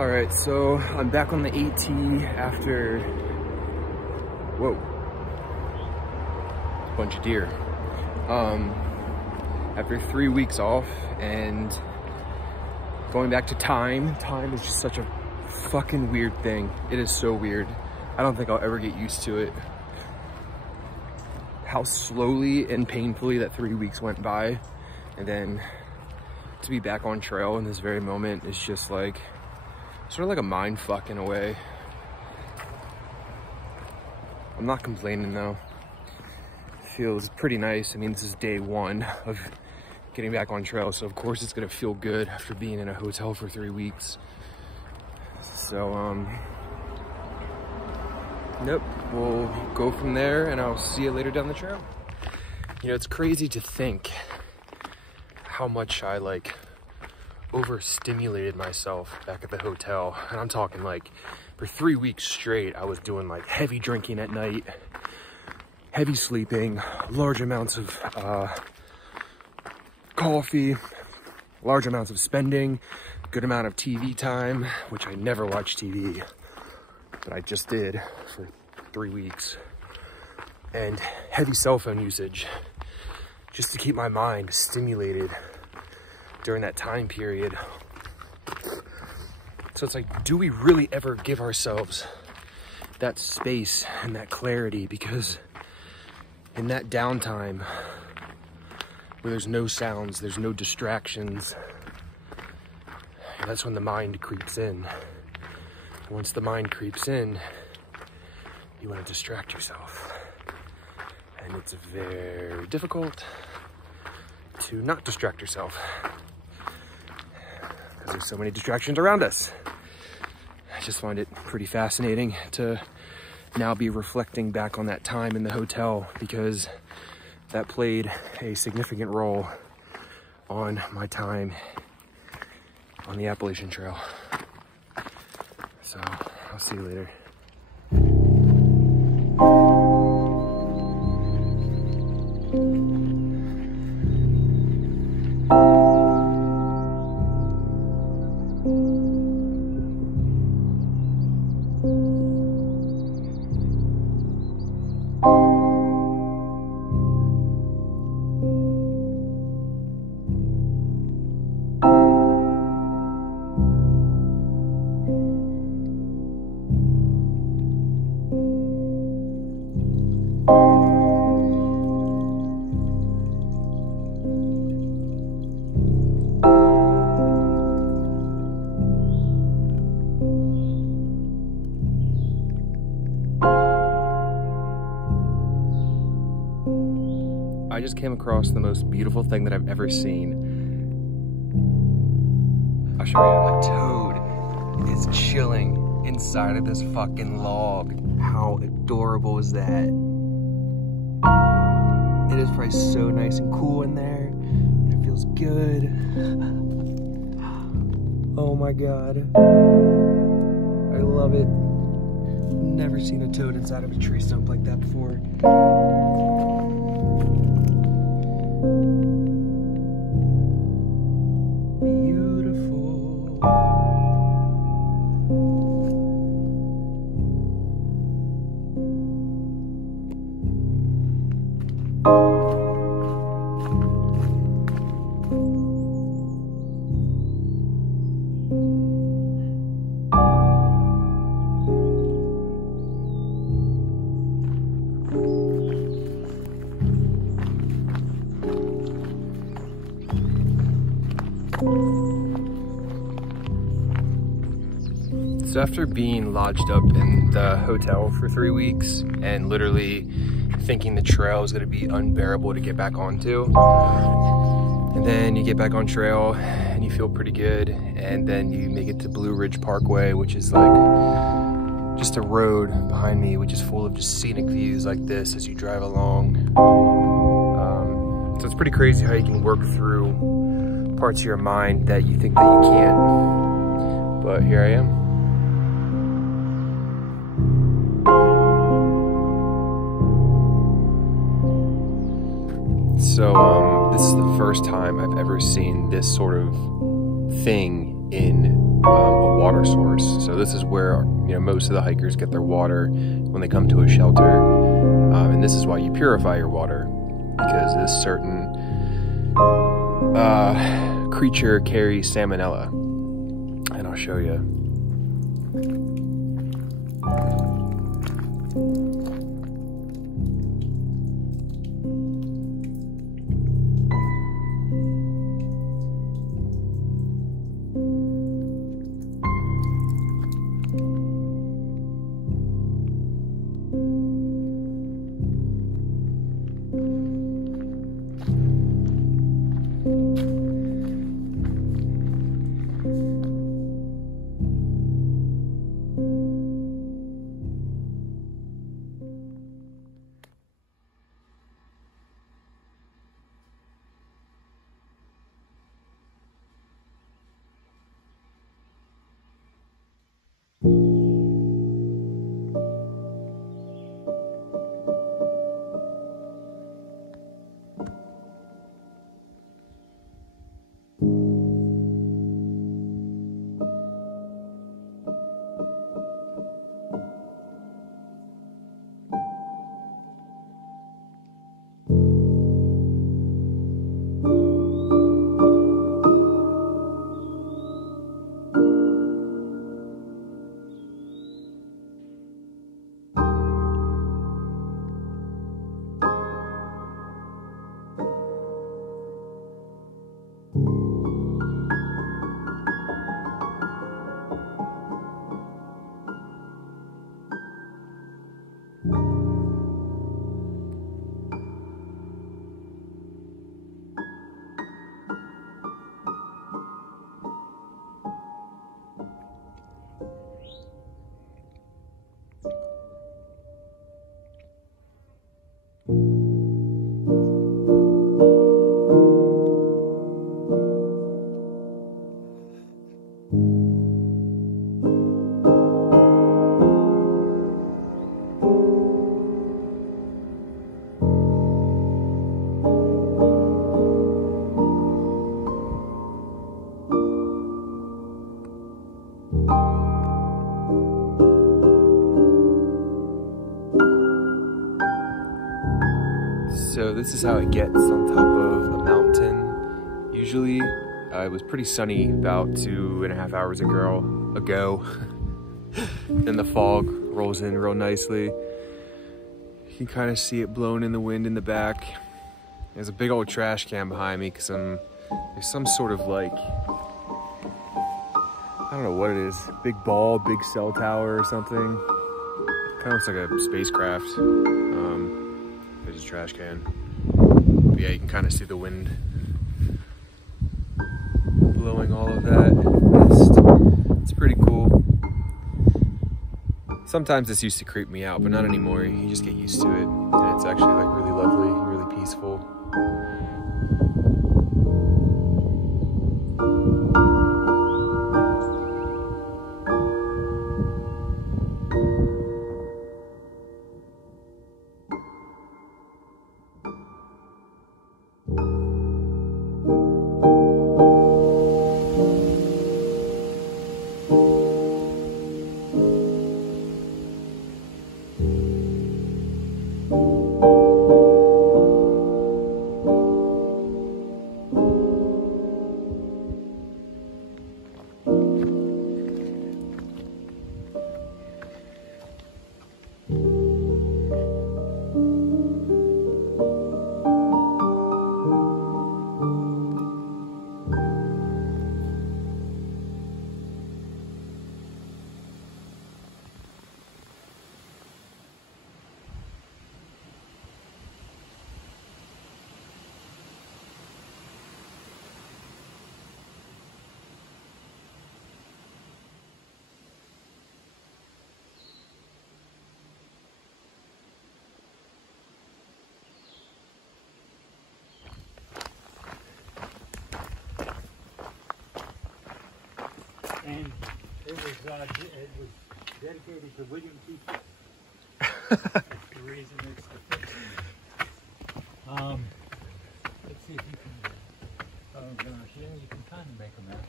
All right, so I'm back on the AT after, whoa, bunch of deer. After 3 weeks off and going back to time is just such a fucking weird thing. It is so weird. I don't think I'll ever get used to it. How slowly and painfully that 3 weeks went by, and then to be back on trail in this very moment is just like, sort of like a mind fuck in a way. I'm not complaining though. It feels pretty nice. I mean, this is day 1 of getting back on trail, so of course it's gonna feel good after being in a hotel for 3 weeks. So, nope, we'll go from there and I'll see you later down the trail. You know, it's crazy to think how much I like overstimulated myself back at the hotel. And I'm talking like for 3 weeks straight, I was doing like heavy drinking at night, heavy sleeping, large amounts of coffee, large amounts of spending, good amount of TV time, which I never watch TV, but I just did for 3 weeks, and heavy cell phone usage just to keep my mind stimulated during that time period. So it's like, do we really ever give ourselves that space and that clarity? Because in that downtime where there's no sounds, there's no distractions, that's when the mind creeps in. Once the mind creeps in, you want to distract yourself. And it's very difficult to not distract yourself because there's so many distractions around us. I just find it pretty fascinating to now be reflecting back on that time in the hotel, because that played a significant role on my time on the Appalachian Trail. So I'll see you later. I just came across the most beautiful thing that I've ever seen. I'll show you. A toad is chilling inside of this fucking log. How adorable is that? It is probably so nice and cool in there, and it feels good. Oh my God. I love it. Never seen a toad inside of a tree stump like that before. So after being lodged up in the hotel for 3 weeks and literally thinking the trail is going to be unbearable to get back onto, and then you get back on trail and you feel pretty good, and then you make it to Blue Ridge Parkway, which is like just a road behind me which is full of just scenic views like this as you drive along. So it's pretty crazy how you can work through parts of your mind that you think that you can't, but here I am. So this is the first time I've ever seen this sort of thing in a water source. So this is where, you know, most of the hikers get their water when they come to a shelter. And this is why you purify your water, because this certain creature carries salmonella. And I'll show you. So this is how it gets on top of a mountain. Usually, it was pretty sunny about 2.5 hours ago. Then the fog rolls in real nicely. You can kind of see it blowing in the wind in the back. There's a big old trash can behind me because there's some sort of like, I don't know what it is. Big ball, big cell tower or something. Kind of looks like a spacecraft. There's a trash can. But yeah, you can kind of see the wind blowing all of that. It's pretty cool. Sometimes this used to creep me out, but not anymore. You just get used to it. And it's actually like really lovely, really peaceful. And it was dedicated to William T. That's the reason it's the 15th. Let's see if you can, oh gosh, yeah, you can kind of make them out.